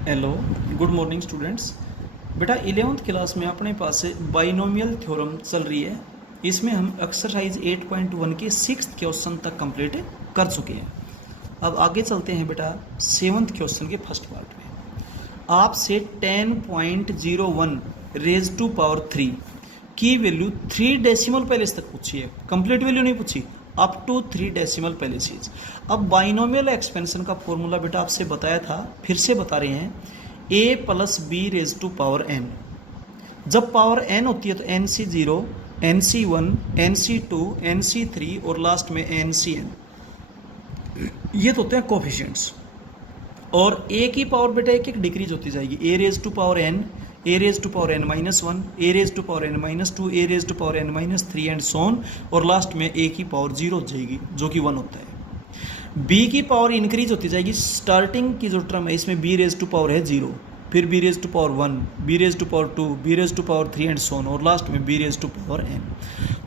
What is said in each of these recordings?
Hello, good morning students. बेटा 11th class में अपने पास बाइनोमियल थ्योरम चल रही है। इसमें हम एक्सरसाइज 8.1 के 6th क्वेश्चन तक कंप्लीट कर चुके हैं। अब आगे चलते हैं बेटा 7th क्वेश्चन के फर्स्ट पार्ट में। आपसे 10.01 रेज टू पावर 3 की वैल्यू 3 डेसिमल प्लेस तक पूछी है, कंप्लीट वैल्यू नहीं पूछी, अप टू 3 डेसिमल प्लेसेस। अब बाइनोमियल एक्सपेंशन का फॉर्मूला बेटा आपसे बताया था, फिर से बता रहे हैं, a plus B raise to power n। जब पावर n होती है तो nc0, nc1, nc2, nc3 और लास्ट में ncn, ये तो होते हैं कोफिशिएंट्स। और a की पावर बेटा एक एक डिक्रीज होती जाएगी, a raise to power n, a raise to power n minus 1, a raise to power n minus 2, a raise to power n minus 3 and so on, और लास्ट में a की पावर 0 हो जाएगी जो कि 1 होता है। b की पावर इंक्रीज होती जाएगी, स्टार्टिंग की जो टर्म है इसमें b रेज टू पावर है 0, फिर b raise to power 1, b raise to power 2, b raise to power 3 and so on, और लास्ट में b raise to power n।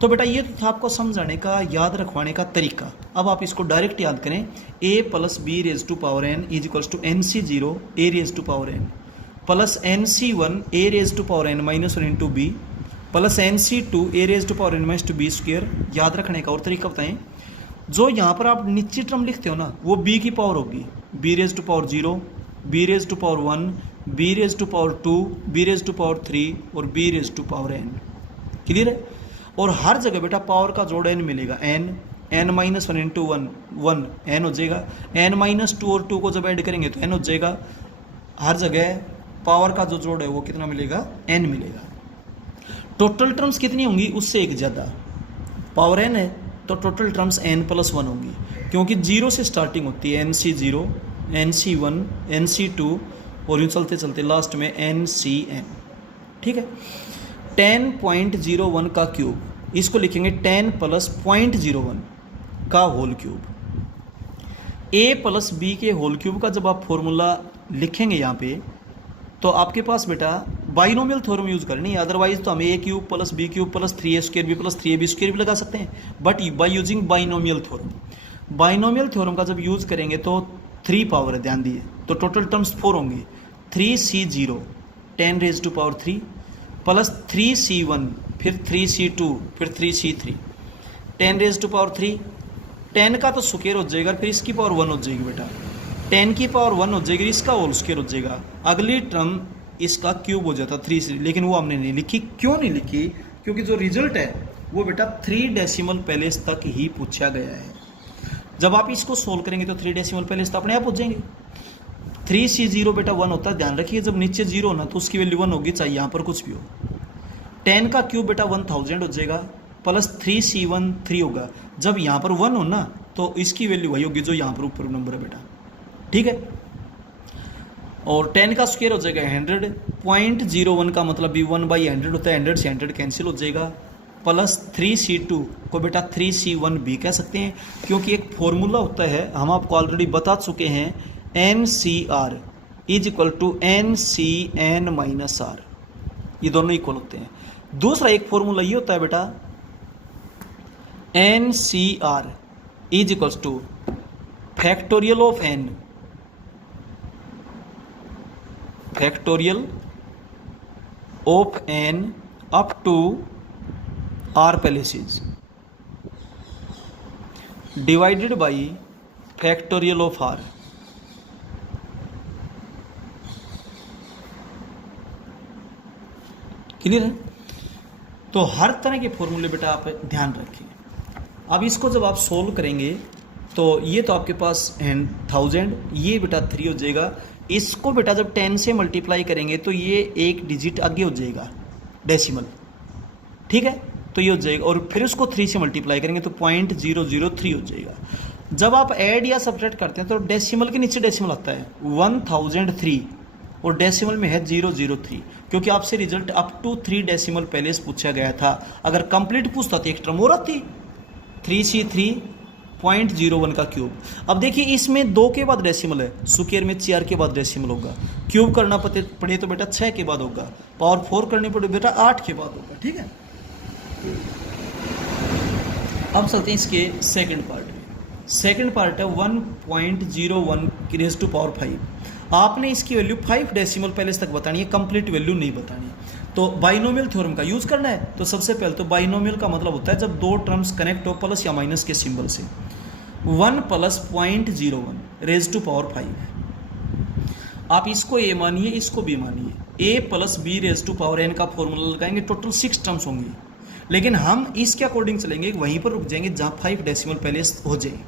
तो बेटा ये तो था आपको समझाने का, याद रखवाने का तरीका। अब आप इसको डायरेक्ट याद करें, a plus B raise to power n is equals to nc0 a raise to power n plus nc1 a raise to power n minus 1 into B plus nc2 a raise to power n minus two B square. याद रखने का और तरीका बताएं, जो यहाँ पर आप नीचे टर्म लिखते हो ना वो b की पावर होगी, b raise to power 0, b raise to power 1, b raise to power 2, b raise to power 3 और b raise to power n। Clear है? और हर जगह बेटा पावर का जोड़ n मिलेगा, n माइनस 1 इंटू 1 n हो जाएगा, n माइनस 2 और 2 को जब ऐड करेंगे तो n हो जाएगा। हर जगह पावर का जो जोड़ है वो कितना मिलेगा, n मिलेगा। टोटल टर्म्स कितनी होंगी, उससे एक ज़्यादा। पावर n है तो टोटल टर्म्स n प्लस 1 होंगी, क्योंकि 0 से स्टार्टिंग होती है, nc0, nc1, nc2 और यूँ चलते चलते लास्ट में ncn। ठीक है? 10.01 का क्यूब, इसको लिखेंगे 10 प्लस 0.01 का whole cube. a plus B के होल क्यूब का जब आप फॉर्मूला लिखेंगे यहाँ पे, तो आपके पास बेटा बाइनोमियल थ्योरम यूज करनी है, अदरवाइज तो हम a cube plus B cube plus 3a square B plus 3ab square भी लगा सकते हैं, but by using binomial theorem. Binomial theorem का जब यूज करेंगे तो 3 पावर है, ध्यान दिए, तो टोटल टर्म्स 4 होंगे। 3c0 10 raise to power 3 plus 3c1 फिर 3c2 फिर 3c3 10 रेज टू पावर 3, 10 का तो स्क्वायर हो जाएगा, फिर इसकी पावर 1 हो जाएगी बेटा, 10 की पावर 1 हो जाएगी, इसका होल स्क्वायर हो जाएगा, अगली टर्म इसका क्यूब हो जाता 3 से, लेकिन वो हमने नहीं लिखी। क्यों नहीं लिखी? क्योंकि जो रिजल्ट है वो बेटा 3 डेसिमल प्लेस तक ही पूछा गया है। जब आप इसको सोल्व करेंगे तो 3 डेसिमल प्लेस तो अपने आप पूछ जाएंगे। 3c0 बेटा 1 होता है, ध्यान रखिए, जब नीचे 0 होना तो उसकी वैल्यू 1 होगी, चाहे यहाँ पर कुछ भी हो। 10 का क्यूब बेटा 1000 हो जाएगा, प्लस 3c1 3 होगा, जब यहाँ पर 1 हो ना तो इसकी वैल्यू वही होगी जो यहाँ पर ऊपर नंबर है बेटा। ठीक है? और 10 का स्क्वायर हो जाएगा 100, 0.01 का मतलब भी 1/100 होता है, 100 से 100 कैंसिल हो जाएगा, प्लस 3c2 को बेटा 3c1 भी कह सकते हैं, क्योंकि एक फॉर्मूला होता है, हम आपको ऑलरेडी बता चुके हैं, NCR is equal to NCN minus R, ये दोनों इक्वल होते हैं। दूसरा एक फॉर्मूला ये होता है बेटा, NCR is equal to factorial of n, factorial of n up to r places divided by factorial of r। Clear है? तो हर तरह के फॉर्मूले बेटा आप ध्यान रखिए। अब इसको जब आप सोल्व करेंगे तो ये तो आपके पास 1000, ये बेटा 3 हो जाएगा, इसको बेटा जब 10 से मल्टीप्लाई करेंगे तो ये एक डिजिट आगे हो जाएगा, डेसिमल। ठीक है? तो ये हो जाएगा, और फिर उसको 3 से मल्टीप्लाई करेंगे तो 0.003 हो जाएगा। जब आप ऐड या सब्ट्रैक्ट करते हैं तो डेसिमल के नीचे डेसिमल आता है 1003 और डेसिमल में है 003, क्योंकि आपसे result up to 3 decimal place पूछा गया था। अगर कंप्लीट पूछता तो एक टर्म और आती, 3c3.01 का क्यूब। अब देखिए इसमें 2 के बाद डेसिमल है, स्क्वायर में 4 के बाद डेसिमल होगा, क्यूब करना पड़े तो बेटा 6 के बाद होगा, पावर 4 करनी पड़े बेटा 8 के बाद होगा। ठीक है? अब चलते हैं इसके सेकंड पार्ट में। सेकंड पार्ट है 1.01 रेज़ टू पावर 5। आपने इसकी वैल्यू 5 डेसिमल प्लेस तक बतानी है, कंप्लीट वैल्यू नहीं बतानी है। तो बाइनोमियल थ्योरम का यूज करना है। तो सबसे पहले तो बाइनोमियल का मतलब होता है जब दो टर्म्स कनेक्ट हो प्लस या माइनस के सिंबल से। 1 प्लस 0.01 रेज टू पावर 5। आप इसको ए मानिए, इसको बी मानिए। A plus B raise to power N का फॉर्मूला लगाएंगे, टोटल 6 टर्म्स होंगी। लेकिन हम इसके अकॉर्डिंग चलेंगे, वहीं पर रुक जाएंगे जहाँ 5 डेसिमल प्लेस हो जाए।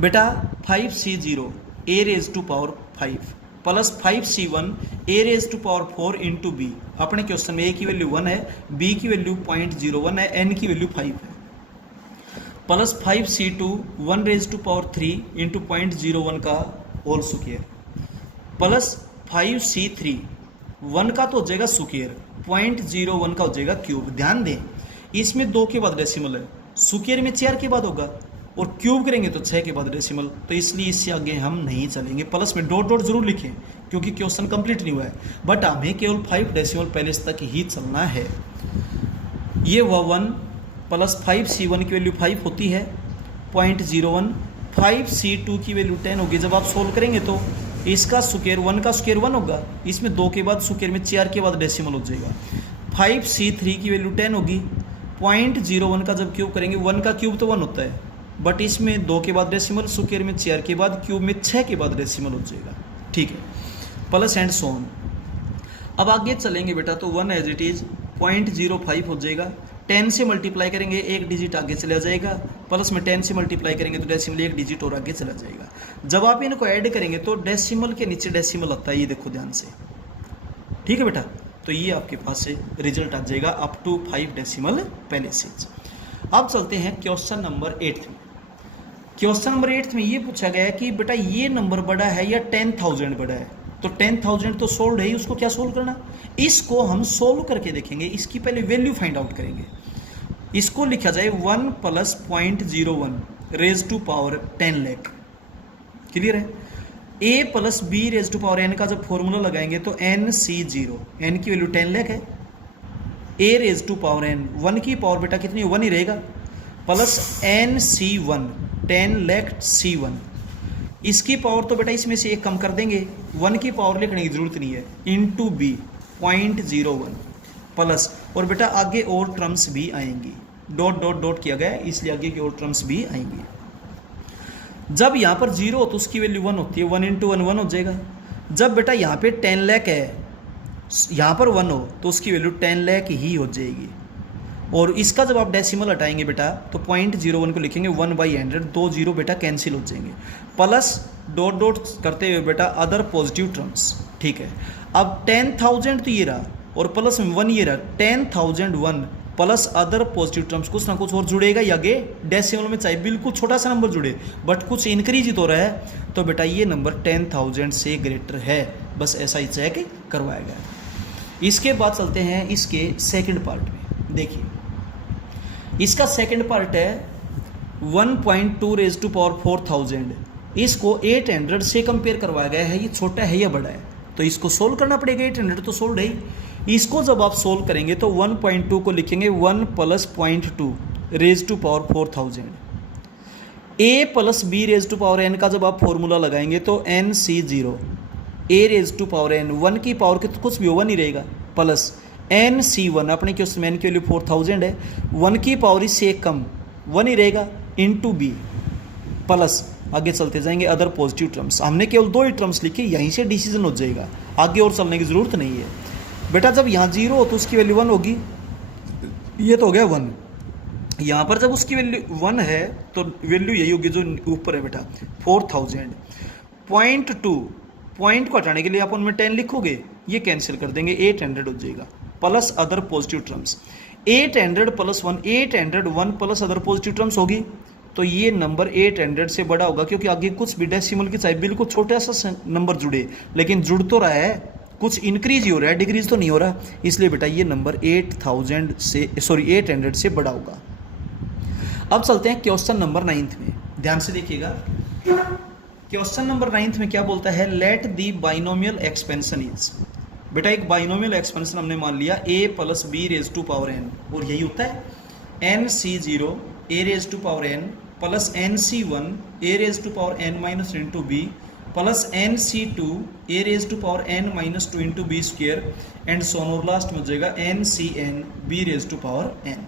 बेटा 5c0 A raise to power 5 plus 5c1 A raise to power 4 into B. अपने क्वेश्चन में ए की वैल्यू 1 है, बी की वैल्यू 0.01 है, एन की वैल्यू 5 है। Plus 5c2 1 raise to power 3 into 0.01 का होल स्क्वायर प्लस 5c3 1 का तो हो जाएगा स्क्वायर, 0.01 का हो जाएगा क्यूब। ध्यान दें इसमें 2 के बाद डेसिमल है, स्क्वायर में 4 के बाद होगा और क्यूब करेंगे तो 6 के बाद डेसिमल, तो इसलिए इससे आगे हम नहीं चलेंगे। प्लस में डॉट डॉट जरूर लिखें क्योंकि क्वेश्चन कंप्लीट नहीं हुआ है, बट हमें केवल 5 डेसिमल प्लेस तक ही चलना है। ये हुआ 1 प्लस 5c1 की वैल्यू 5 होती है 0.01, 5c2 की वैल्यू 10 होगी। जब आप सोल्व करेंगे तो इसका स्क्वायर 1 का स्क्वायर 1 होगा, इसमें 2 के बाद स्क्वायर में 4 के बाद डेसिमल हो जाएगा। 5c3 की वैल्यू 10 होगी, 0.01 का जब क्यूब करेंगे 1 का क्यूब तो 1 होता है, बट इसमें 2 के बाद डेसिमल, स्क्वायर में 4 के बाद, क्यूब में 6 के बाद डेसिमल हो जाएगा। ठीक है, प्लस एंड सो ऑन। अब आगे चलेंगे बेटा तो 1 एज इट इज 0.05 हो जाएगा। 10 से मल्टीप्लाई करेंगे, एक डिजिट आगे चला जाएगा, प्लस में 10 से मल्टीप्लाई करेंगे तो डेसिमल एक डिजिट और आगे चला जाएगा। जब आप इनको ऐड करेंगे तो डेसिमल के नीचे डेसिमल आता है, ये देखो ध्यान से। ठीक है बेटा, तो ये आपके पास से रिजल्ट आ जाएगा अप टू 5 डेसिमल प्लेसेस। अब चलते हैं क्वेश्चन नंबर 8 में। क्वेश्चन नंबर 8 में ये पूछा गया है कि बेटा ये नंबर बड़ा है या 10,000 बड़ा है। तो 10,000 तो सोल्व है ही, उसको क्या सोल्व करना, इसको हम सोल्व करके देखेंगे। इसकी पहले वैल्यू फाइंड आउट करेंगे। इसको लिखा जाए 1 plus 0.01 raise to power 10 lakh. Clear है। A plus B raise to power N का जब फॉर्मूला लगाएंगे तो NC0, एन की वैल्यू 10 लाख है। ए रेज टू पावर एन, 1 की पावर बेटा कितनी, 1 ही रहेगा, प्लस NC1 10 लाख C1। इसकी पावर तो बेटा इसमें से एक कम कर देंगे, 1 की पावर लिखने की जरूरत नहीं है, इंटू बी 0.01 प्लस, और बेटा आगे और टर्म्स भी आएंगी, डॉट डॉट डॉट किया गया है इसलिए आगे की और टर्म्स भी आएंगी। जब यहाँ पर 0 हो तो उसकी वैल्यू 1 होती है, 1 इंटू 1 1 हो जाएगा। जब बेटा यहाँ पे 10 लाख है, यहाँ पर 1 हो तो उसकी वैल्यू 10 लाख ही हो जाएगी। और इसका जब आप डेसिमल हटाएंगे बेटा तो 0.01 को लिखेंगे 1/100, 2 0 बेटा कैंसिल हो जाएंगे, प्लस डॉट डॉट करते हुए बेटा अदर पॉजिटिव टर्म्स। ठीक है, अब 10,000 तो ये रहा और प्लस में 1 ये रहा, 10,001 प्लस अदर पॉजिटिव टर्म्स, कुछ ना कुछ और जुड़ेगा या आगे डेसिमल में, चाहे बिल्कुल छोटा सा नंबर जुड़े बट कुछ इंक्रीज ही तो रहा है, तो बेटा ये नंबर 10,000 से ग्रेटर है। बस ऐसा ही चेक करवाया गया। इसके बाद चलते हैं इसके सेकंड पार्ट में। देखिए इसका सेकंड पार्ट है 1.2 रेज टू पावर 4000। इसको 800 से कंपेयर करवाया गया है, ये छोटा है या बड़ा है, तो इसको सोल्व करना पड़ेगा। 800 तो सोल्व है ही। इसको जब आप सोल्व करेंगे तो 1.2 को लिखेंगे 1 प्लस 0.2 raise to power 4000। A plus B raise to power N का जब आप फॉर्मूला लगाएंगे तो NC0 A raise to power N, 1 की पावर के तो कुछ भी 1 ही रहेगा, प्लस NC1 अपने क्वेश्चन में एन की वैल्यू 4000 है, 1 की पावर इससे एक कम 1 ही रहेगा, इंटू बी, प्लस आगे चलते जाएंगे अदर पॉजिटिव टर्म्स। हमने केवल 2 ही टर्म्स लिखे, यहीं से डिसीजन हो जाएगा, आगे और चलने की जरूरत नहीं है। बेटा जब यहाँ 0 हो तो उसकी वैल्यू 1 होगी, ये तो हो गया 1। यहाँ पर जब उसकी वैल्यू 1 है तो वैल्यू यही होगी जो ऊपर है बेटा 4000। 0.2 पॉइंट को हटाने के लिए आप उनमें 10 लिखोगे, ये कैंसिल कर देंगे, 800 हो जाएगा, plus other positive terms. 800 plus 1, 801 plus other positive terms होगी, तो ये नंबर 800 से बड़ा होगा, क्योंकि आगे कुछ भी डेसिमल की चाहे बिल्कुल छोटा सा नंबर जुड़े, लेकिन जुड़ तो रहा है, कुछ इंक्रीज ही हो रहा है, डिक्रीज तो नहीं हो रहा, इसलिए बेटा ये नंबर 800 से बड़ा होगा। अब चलते हैं क्वेश्चन नंबर 9 में, ध्यान से देखिएगा। क्वेश्चन नंबर 9 में क्या बोलता है, let the binomial expansion is. बेटा एक बाइनोमियल एक्सपेंशन हमने मान लिया a plus B raise to power n, और यही होता है NC0 a raise to power n plus NC1 a raise to power n minus into B plus N C two A raise to power N minus two into B square and so on, और last में हो जाएगा N C N B raise to power N.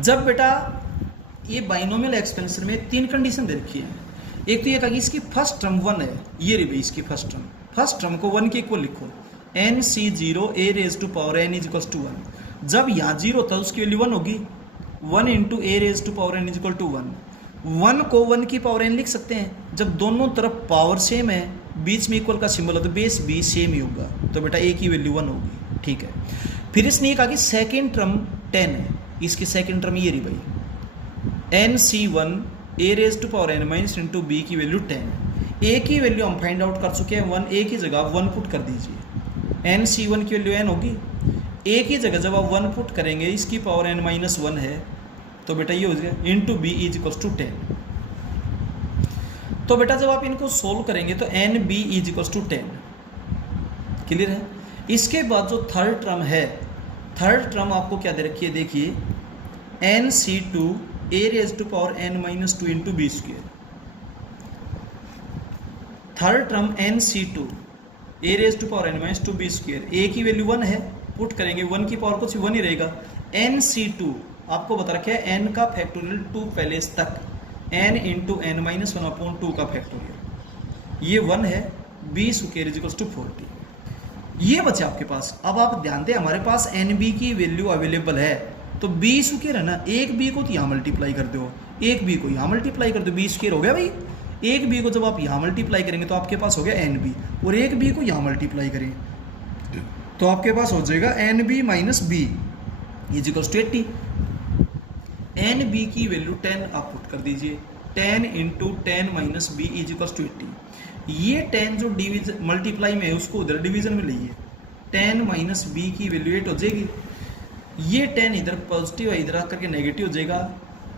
जब बेटा ये binomial expansion में तीन condition दे रखी है। एक तो ये कहा कि इसकी फर्स्ट टर्म 1 है, ये रही भाई इसकी फर्स्ट टर्म को 1 के इक्वल लिखो, N C zero A raise to power N is equal to 1। जब यहाँ 0 होता है उसकी वैल्यू 1 होगी, 1 into A raise to power N is equal to 1। 1 को 1 की पावर एन लिख सकते हैं। जब दोनों तरफ पावर सेम है, बीच में इक्वल का सिंबल है, तो बेस भी सेम ही होगा, तो बेटा ए की वैल्यू 1 होगी। ठीक है, फिर इसने ये कहा कि सेकेंड टर्म 10 है, इसकी सेकेंड टर्म ये रही भाई, N C one A raise to power N minus into B की वैल्यू 10। ए की वैल्यू हम फाइंड आउट कर चुके हैं 1, ए की जगह 1 पुट कर दीजिए, एन सी वन की वैल्यू एन होगी। ए की जगह जब आप 1 पुट करेंगे, इसकी पावर एन माइनस 1 है, तो बेटा ये हो जाएगा into B is equal to 10। तो बेटा जब आप इनको सोल्व करेंगे तो N B is equal to 10। Clear है। इसके बाद जो थर्ड टर्म है, थर्ड टर्म आपको क्या दे रखी है, देखिए N C two A raise to power N minus two into B square. Third term N C two A raise to power N minus two B square, A की value 1 है, put करेंगे 1 की पावर कुछ 1 ही रहेगा। N C to आपको बता रखा है एन का फैक्टोरियल 2 पहले तक, N into N minus 1 upon 2 का फैक्टोरियल, ये 1 है, B square is equal to 40। ये बचे आपके पास। अब आप ध्यान दें, हमारे पास एन बी की वैल्यू अवेलेबल है, तो बी स्क्वेयर है ना, एक बी को तो यहाँ मल्टीप्लाई कर दो, एक बी को यहाँ मल्टीप्लाई कर दो, बी स्क्वेयर हो गया भाई। एक बी को जब आप यहाँ मल्टीप्लाई करेंगे तो आपके पास हो गया एन बी, और एक बी को यहाँ मल्टीप्लाई करें तो आपके पास हो जाएगा N B minus B is equal to 80। N B की वैल्यू 10 आप पुट कर दीजिए, 10 into 10 minus B is equal to 80। ये 10 जो डिवीजन मल्टीप्लाई में है उसको उधर डिवीजन में लाइए, 10 माइनस बी की वैल्यू 8 हो जाएगी। ये 10 इधर पॉजिटिव है, इधर आकर के नेगेटिव हो जाएगा,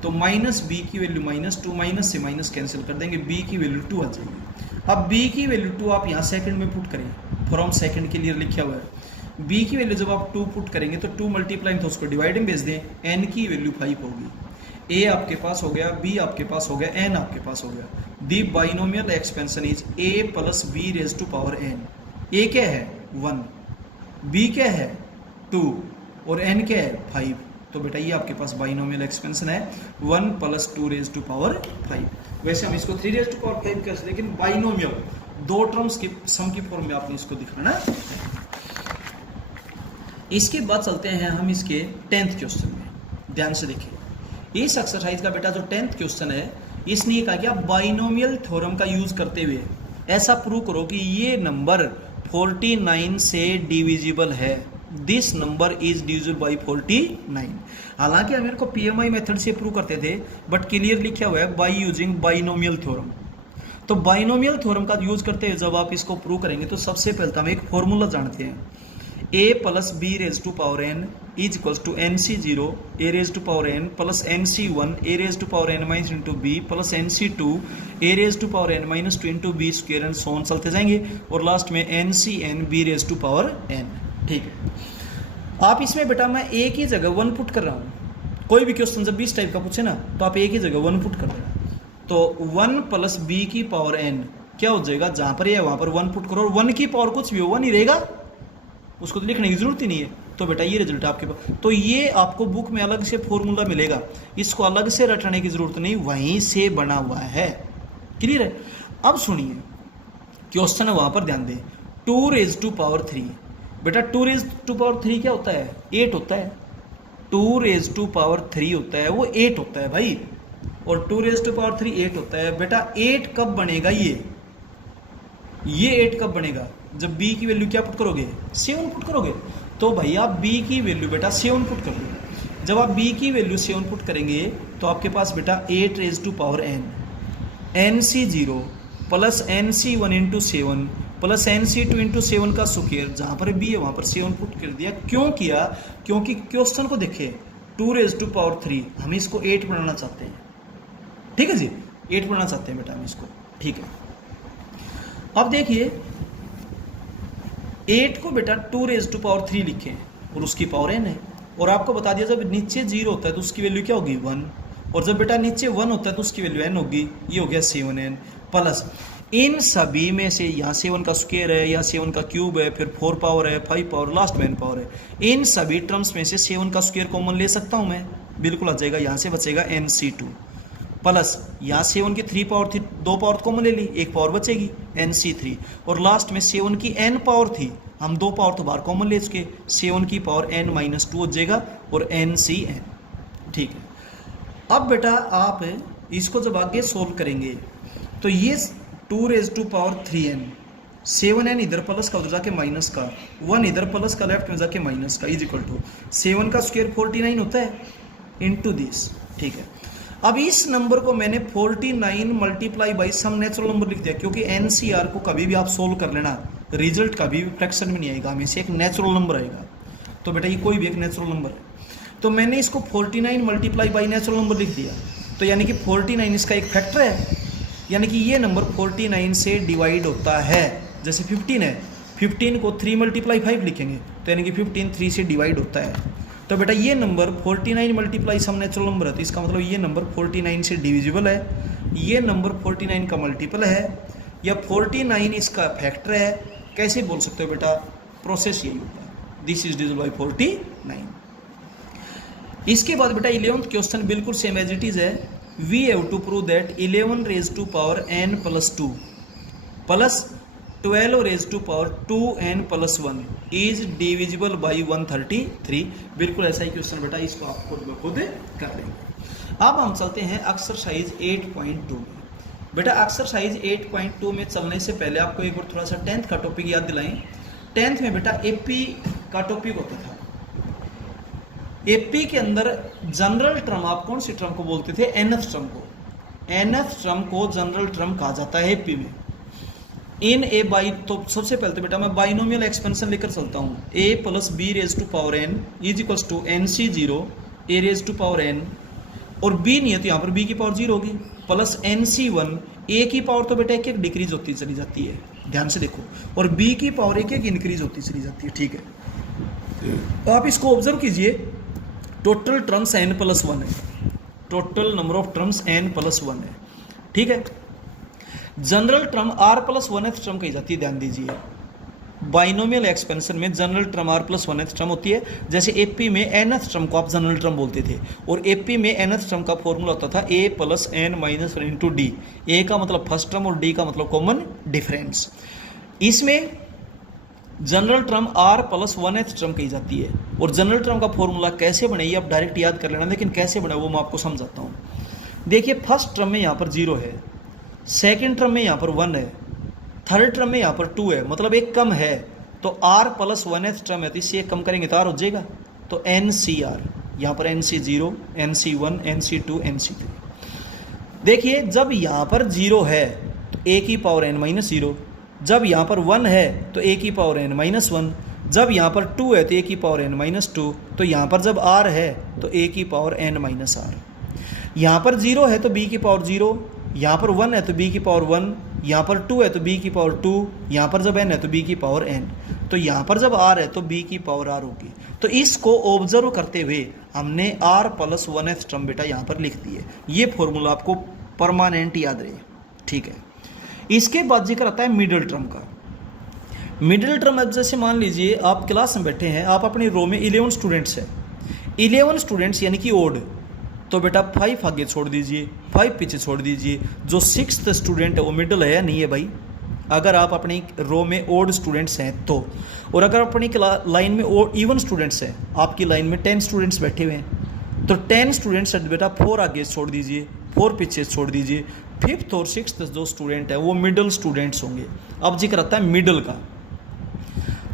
तो माइनस बी की वैल्यू -2, माइनस से माइनस कैंसिल कर देंगे, बी की वैल्यू 2 आ जाएगी। अब बी की वैल्यू 2 आप यहाँ सेकंड में पुट करें, फ्रॉम सेकंड के लिए लिखा हुआ है। बी की वैल्यू जब आप 2 पुट करेंगे तो 2 मल्टीप्लाई तो उसको डिवाइड में भेज दें, एन की वैल्यू 5 होगी। ए आपके पास हो गया, बी आपके पास हो गया, एन आपके पास हो गया। The binomial expansion is A plus B raise to power N. A क्या है 1, बी क्या है 2 और एन क्या है 5। तो बेटा ये आपके पास बाइनोमियल एक्सपेंशन है 1 प्लस 2 रेज टू पावर 5। वैसे हम इसको 3 रेज टू पावर 5 कर सकते, लेकिन बाइनोमियल 2 टर्म्स की सम की फॉर्म में आपने इसको दिखाना है। इसके बाद चलते हैं हम इसके 10th क्वेश्चन में। ध्यान से देखिए, इस एक्सरसाइज का बेटा जो 10th क्वेश्चन है, इसने ये कहा कि आप बाइनोमियल थ्योरम का यूज करते हुए ऐसा प्रूव करो कि ये नंबर 49 से डिविजिबल है। This number is divisible by 49। हालांकि हम इनको पीएमआई मेथड से प्रूव करते थे, बट क्लियर लिखा हुआ है बाई यूजिंग बाइनोमियल थ्योरम। तो बाइनोमियल थ्योरम का यूज करते हुए जब आप इसको प्रूव करेंगे तो सबसे पहले तो हम एक फॉर्मूला जानते हैं, a plus B raise to power N is equal to N C zero A raise to power N plus N C one A raise to power N minus into B plus N C two A raise to power N minus 2 into B square and so on चलते जाएंगे, और last में N C N B raise to power N. ठीक है, आप इसमें बेटा मैं ए की जगह 1 पुट कर रहा हूँ। कोई भी क्वेश्चन जब भी इस टाइप का पूछे ना तो आप ए की जगह 1 पुट कर देना, तो 1 प्लस बी की पावर एन क्या हो जाएगा, जहाँ पर ये वहाँ पर 1 पुट करो, और 1 की पावर कुछ भी हो 1 ही रहेगा, उसको तो लिखने की जरूरत ही नहीं है। तो बेटा ये रिजल्ट आपके पास, तो ये आपको बुक में अलग से फॉर्मूला मिलेगा, इसको अलग से रटने की जरूरत नहीं, वहीं से बना हुआ है। क्लियर है। अब सुनिए क्वेश्चन है, वहां पर ध्यान दें। 2 रेज टू पावर 3, बेटा 2 रेज टू पावर 3 क्या होता है, 8 होता है। 2 रेज टू पावर 3 होता है वो 8 होता है भाई, और 2 रेज टू पावर 3 8 होता है। बेटा 8 कब बनेगा, ये 8 कब बनेगा, जब b की वैल्यू क्या पुट करोगे, 7 पुट करोगे। तो भाई आप b की वैल्यू बेटा 7 पुट कर दो। जब आप b की वैल्यू 7 पुट करेंगे तो आपके पास बेटा 8 raise to power n, n C zero plus N C one into 7 plus N C 2 into 7 का स्क्वायर, जहाँ पर b है वहाँ पर 7 पुट कर दिया। क्यों किया, क्योंकि क्वेश्चन को देखिए 2 रेज टू पावर 3, हम इसको 8 बनाना चाहते हैं। ठीक है जी, 8 बनाना चाहते हैं बेटा हम इसको। ठीक है, अब देखिए 8 को बेटा 2 रेज टू पावर 3 लिखें और उसकी पावर n है, और आपको बता दिया जब नीचे 0 होता है तो उसकी वैल्यू क्या होगी 1, और जब बेटा नीचे 1 होता है तो उसकी वैल्यू n होगी, ये हो गया 7n प्लस इन सभी में से यहाँ 7 का स्क्वायर है, या 7 का क्यूब है, फिर 4 पावर है, 5 पावर, लास्ट में n पावर है। इन सभी टर्म्स में से 7 का स्क्वायर कॉमन ले सकता हूँ मैं, बिल्कुल आ जाएगा। यहाँ से बचेगा NC2 प्लस यहाँ 7 की 3 पावर थी, 2 पावर कॉमन ले ली, 1 पावर बचेगी NC3, और लास्ट में 7 की n पावर थी, हम 2 पावर तो बाहर कॉमन ले चुके, 7 की पावर n-2 हो जाएगा और NCn। ठीक है, अब बेटा आप इसको जब आगे सोल्व करेंगे तो ये 2 raise to power 3n, 7n इधर प्लस का उधर जाके माइनस का, 1 इधर प्लस का लेफ्ट में जाके माइनस का, इज इक्वल टू 7 का स्क्वायर 49 होता है इनटू दिस। ठीक है, अब इस नंबर को मैंने 49 multiply by some natural number लिख दिया, क्योंकि NCR को कभी भी आप सोल्व कर लेना, रिजल्ट कभी भी फ्रैक्शन में नहीं आएगा, हमेशा एक नेचुरल नंबर आएगा। तो बेटा ये कोई भी एक नेचुरल नंबर है, तो मैंने इसको 49 मल्टीप्लाई बाई नेचुरल नंबर लिख दिया, तो यानी कि 49 इसका एक फैक्टर है, यानी कि ये नंबर 49 से डिवाइड होता है। जैसे 15 है, 15 को 3 मल्टीप्लाई 5 लिखेंगे, तो यानी कि 15 3 से डिवाइड होता है। तो बेटा ये number 49 multiply some natural number है, तो इसका मतलब ये नंबर 49 से डिविजिबल है, ये नंबर 49 का मल्टीपल है, या 49 इसका फैक्टर है। कैसे बोल सकते हो बेटा, प्रोसेस यही होता है, दिस इज डिविजिबल बाई 49। इसके बाद बेटा 11th क्वेश्चन बिल्कुल सेम एज इट इज है। We have to prove that 11 raise to power n plus 2 plus 12 raise to power 2n plus 1 is divisible by 133। बिल्कुल ऐसा ही क्वेश्चन बेटा, इसको आप खुद ब खुद कर लेंगे। अब हम चलते हैं एक्सरसाइज 8.2 में। बेटा एक्सरसाइज 8.2 में चलने से पहले आपको एक बार थोड़ा सा 10th का टॉपिक याद दिलाएं। 10th में बेटा एपी का टॉपिक होता था। एपी के अंदर जनरल टर्म, आप कौन सी टर्म को बोलते थे, nth टर्म को। nth टर्म को जनरल टर्म कहा जाता है एपी में। इन ए बाई, तो सबसे पहले तो बेटा मैं बाइनोमियल एक्सपेंशन लेकर चलता हूँ, a plus B raise to power n is equals to NC0 a raise to power n, और b नहीं है तो यहाँ पर b की पावर 0 होगी, प्लस NC1 a की पावर तो बेटा एक एक डिक्रीज होती चली जाती है, ध्यान से देखो, और b की पावर एक एक इंक्रीज होती चली जाती है। ठीक है, तो आप इसको ऑब्जर्व कीजिए, टोटल टर्म्स n प्लस 1 है, total number of terms n plus 1 है। ठीक है, general term r plus 1th term कही जाती है, ध्यान दीजिए। बाइनोमियल एक्सपेंशन में general term r plus 1th term होती है। जैसे एपी में nth टर्म को आप जनरल टर्म बोलते थे, और एपी में nth टर्म का फॉर्मूला होता था a plus n minus 1 into D. A का मतलब फर्स्ट टर्म और डी का मतलब कॉमन डिफरेंस। इसमें general term r plus 1th term कही जाती है, और जनरल टर्म का फॉर्मूला कैसे बने ये आप डायरेक्ट याद कर लेना, लेकिन कैसे बना वो मैं आपको समझाता हूँ। देखिए, फर्स्ट टर्म में यहाँ पर 0 है, सेकेंड टर्म में यहाँ पर 1 है, थर्ड टर्म में यहाँ पर 2 है, मतलब एक कम है, तो r प्लस 1th टर्म है, तो इससे एक कम करेंगे तो r हो जाएगा, तो NCR, यहाँ पर NC0, NC1, NC2, NC3। देखिए, जब यहाँ पर 0 है तो a की पावर n माइनस 0, जब यहाँ पर 1 है तो a की पावर n माइनस 1, जब यहाँ पर 2 है तो a की पावर n माइनस 2, तो यहाँ पर जब r है तो a की पावर n माइनस r, यहाँ पर 0 है तो b की पावर 0, यहाँ पर 1 है तो b की पावर 1, यहाँ पर 2 है तो b की पावर 2, यहाँ पर जब n है तो b की पावर n, तो यहाँ पर जब r है तो b की पावर r होगी। तो इसको ऑब्जर्व करते हुए हमने r प्लस 1th टर्म बेटा यहाँ पर लिख दिए। ये फॉर्मूला आपको परमानेंट याद रहे। ठीक है, इसके बाद जिक्र आता है मिडिल टर्म का। मिडिल टर्म, अब जैसे मान लीजिए आप क्लास में बैठे हैं, आप अपनी रो में 11 स्टूडेंट्स हैं, 11 स्टूडेंट्स यानी कि ओड, तो बेटा 5 आगे छोड़ दीजिए, 5 पीछे छोड़ दीजिए। जो 6th स्टूडेंट है वो मिडिल है या नहीं है भाई, अगर आप अपनी रो में ओड स्टूडेंट्स हैं तो, और अगर अपनी लाइन में इवन स्टूडेंट्स हैं, आपकी लाइन में 10 स्टूडेंट्स बैठे हुए हैं, तो 10 स्टूडेंट्स बेटा 4 आगे छोड़ दीजिए, 4 पीछे छोड़ दीजिए। 5th और 6th जो स्टूडेंट है वो मिडिल स्टूडेंट्स होंगे। अब जिक्र आता है मिडिल का,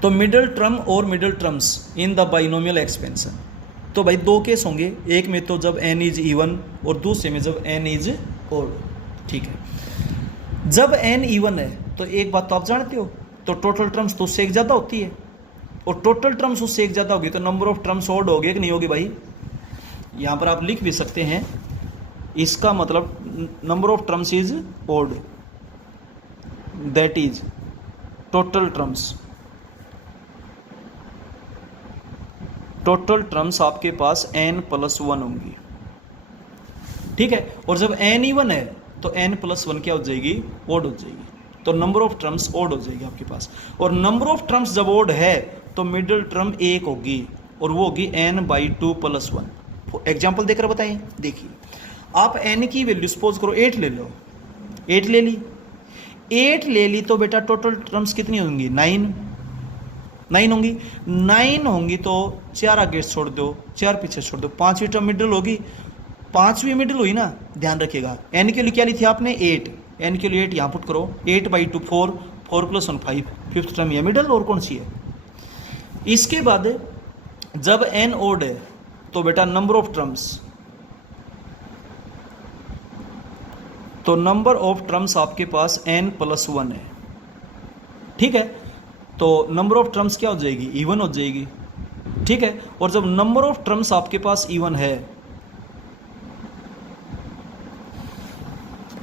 तो मिडिल टर्म और middle terms in the binomial expansion, तो भाई 2 केस होंगे, एक में तो जब n इज इवन और दूसरे में जब n इज ओड। ठीक है, जब n इवन है तो एक बात तो आप जानते हो, तो टोटल टर्म्स तो उससे एक ज़्यादा होती है, और टोटल टर्म्स उससे एक ज़्यादा होगी तो नंबर ऑफ टर्म्स ओड होगी कि नहीं होगी भाई। यहाँ पर आप लिख भी सकते हैं, इसका मतलब number of terms is odd, that is total terms, total terms आपके पास n प्लस 1 होंगी। ठीक है, और जब n इवन है तो n प्लस 1 क्या हो जाएगी, ओड हो जाएगी। तो नंबर ऑफ टर्म्स ओड हो जाएगी आपके पास। और नंबर ऑफ टर्म्स जब ओड है तो मिडिल टर्म एक होगी और वो होगी n/2 + 1। एग्जाम्पल देकर बताइए। देखिए आप n की वैल्यू सपोज करो 8 ले लो, 8 ले ली, 8 ले ली तो बेटा टोटल टर्म्स कितनी होंगी? 9 होंगी। 9 होंगी तो 4 आगे छोड़ दो, 4 पीछे छोड़ दो, 5वीं टर्म मिडिल होगी, 5वीं मिडिल हुई ना, ध्यान रखिएगा। n के लिए क्या ली थी आपने? 8, n के लिए 8 यहाँ पुट करो, 8/2 4, 4 + 1 5, 5th टर्म ये मिडिल और कौन सी है? इसके बाद जब n ओड है तो बेटा नंबर ऑफ टर्म्स, तो नंबर ऑफ टर्म्स आपके पास n + 1 है, ठीक है। तो नंबर ऑफ टर्म्स क्या हो जाएगी? इवन हो जाएगी, ठीक है। और जब नंबर ऑफ टर्म्स आपके पास इवन है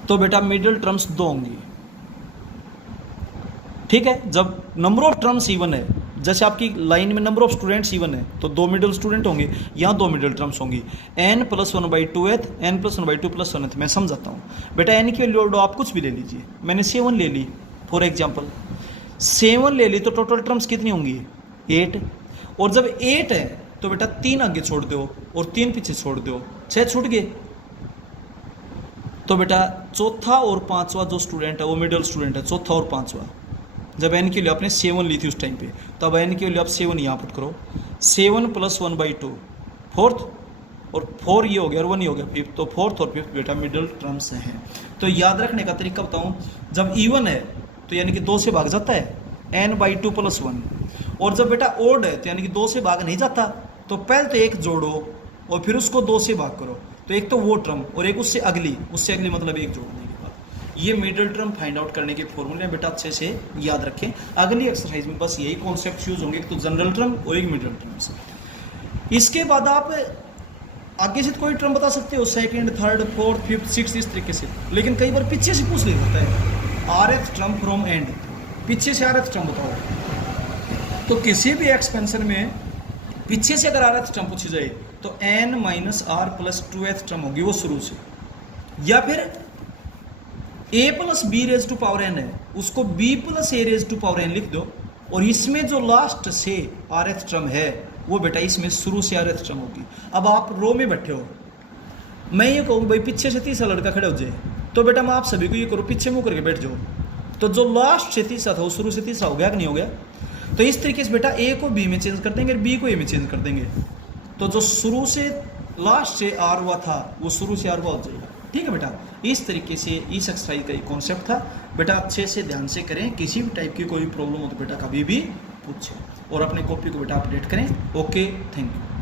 तो बेटा मिडिल टर्म्स 2 होंगी, ठीक है। जब नंबर ऑफ टर्म्स इवन है, जैसे आपकी लाइन में नंबर ऑफ स्टूडेंट्स इवन है तो 2 मिडिल स्टूडेंट होंगे, यहाँ 2 मिडिल टर्म्स होंगी, n + 1/2th, n + 1/2 + 1th। मैं समझाता हूँ बेटा। n की वैल्यू आप कुछ भी ले लीजिए, मैंने 7 ले ली फॉर एग्जाम्पल, 7 ले ली तो टोटल टर्म्स कितनी होंगी? 8। और जब 8 है तो बेटा 3 आगे छोड़ दो और 3 पीछे छोड़ दो, 6 छूट गए। तो बेटा चौथा और 5वां जो स्टूडेंट है वो मिडिल स्टूडेंट है, चौथा और 5वां। जब n की वैल्यू आपने 7 ली थी उस टाइम पे, तब n की वैल्यू आप 7 यहाँ पुट करो, 7 + 1/2 4th, और 4 ये हो गया और 1 ये हो गया 5th, तो 4th और 5th बेटा मिडिल टर्म्स हैं। तो याद रखने का तरीका बताऊँ, जब इवन है तो यानी कि 2 से भाग जाता है, n/2 + 1। और जब बेटा ओड है तो यानी कि 2 से भाग नहीं जाता, तो पहले तो 1 जोड़ो और फिर उसको 2 से भाग करो, तो एक तो वो टर्म और एक उससे अगली मतलब 1 जोड़ने के बाद। ये मिडिल टर्म फाइंड आउट करने के फॉर्मूले बेटा अच्छे से याद रखें। अगली एक्सरसाइज में बस यही कॉन्सेप्ट यूज होंगे, एक तो जनरल टर्म और एक मिडिल टर्म्स। इसके बाद आप आगे से कोई टर्म बता सकते हो, 2nd, 3rd, 4th, 5th, 6th, इस तरीके से। लेकिन कई बार पीछे से पूछ लेता है, rth टर्म फ्रॉम एंड, पीछे से rth टर्म बताओ। तो किसी भी एक्सपेंशन में पीछे से अगर rth टर्म पूछी जाए तो n - r + 2th टर्म होगी वो शुरू से, या फिर a + b⁴ n है उसको b + a⁴n लिख दो, और इसमें जो लास्ट से rth टर्म है वो बेटा इसमें शुरू से rth टर्म होगी। अब आप रो में बैठे हो, मैं ये कहूँ भाई पीछे से तीसरा लड़का खड़ा हो जाए, तो बेटा मैं आप सभी को ये करो पीछे मुंह करके बैठ जाओ, तो जो लास्ट से तीसरा था वो शुरू से तीसरा हो गया कि नहीं हो गया? तो इस तरीके से बेटा a को b में चेंज कर देंगे और b को a में चेंज कर देंगे, तो जो शुरू से लास्ट से r हुआ था वो शुरू से r हुआ हो जाएगा, ठीक है बेटा। इस तरीके से इस एक्सरसाइज का एक कॉन्सेप्ट था बेटा, अच्छे से ध्यान से करें। किसी भी टाइप की कोई प्रॉब्लम हो तो बेटा कभी भी पूछें और अपने कॉपी को बेटा अपडेट करें। Okay, thank you.